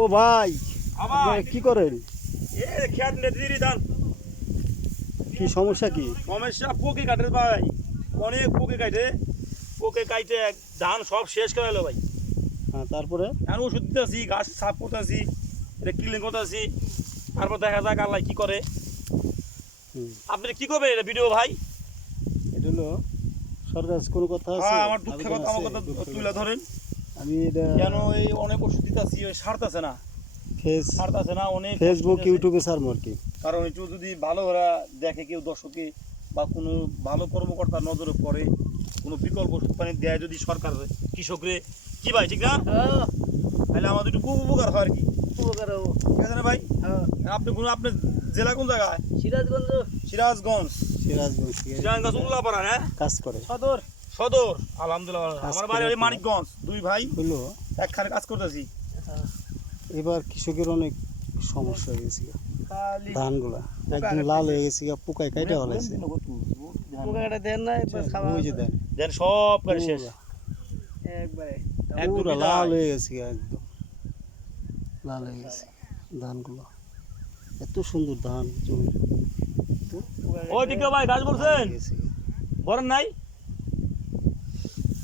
ও ভাই আবার কি করেন? এ খেত নেদিরি ধান কি সমস্যা কি? সমস্যা পোকে কাটে ভাই, অনেক পোকে কাটে, পোকে কাটে ধান সব শেষ করে এলো ভাই। হ্যাঁ তারপরে এখন ওষুধ দিতেছি, গাছ সাফ করতেছি, এটা ক্লিন করতেছি, তারপর দেখা যাক আল্লাহ কি করে। আপনি কি করবেন এটা ভিডিও ভাই? এটা হলো সরকার কোনো কথা আছে? হ্যাঁ আমার দুঃখের কথা, আমার কথা দুঃখের তুলে কথা। ধরেন। আমি এটা কেন এই অনেক ওষুধ দিতেছি, ওই সারতেছে না, সারতেছে না, অনেক ফেসবুক ইউটিউবে ছাড়বো আর কি। কারণ একটু যদি ভালো ওরা দেখে, কেউ দর্শকে বা কোনো ভালো কর্মকর্তার নজরে পড়ে, কোনো বিকল্প ওষুধ পানি দেয় যদি সরকার কৃষকরে, কি ভাই ঠিক না? তাহলে আমাদের একটু খুব উপকার হয় আর কি। উপকার হবো। ঠিক আছে না ভাই? আপনি কোন, আপনার জেলা কোন জায়গায়? সিরাজগঞ্জ। সিরাজগঞ্জ। সিরাজগঞ্জ সিরাজগঞ্জ উল্লাপাড়া, হ্যাঁ কাজ করে সদর। সদর। আলহামদুলিল্লাহ, কাজ আমার করে বাড়ি ওই আপনার? মানিকগঞ্জ, দুই ভাই হলো একখানে কাজ করতেছি। এবার কৃষকের অনেক সমস্যা হয়ে গেছে, খালি ধানগুলা একদম লাল হয়ে গেছে, পোকায় কাইটা হলাইছে। পোকাটা দেন না, এবার খাওয়া ওই যে দেন দেন সব করে শেষ। একবারে। একদম পুরা বিদায়। লাল হয়ে গেছে, একদম লাল হয়ে গেছে ধানগুলো। এত সুন্দর ধান জমি ওই দিকে ভাই গাছ বলছেন, বলেন নাই?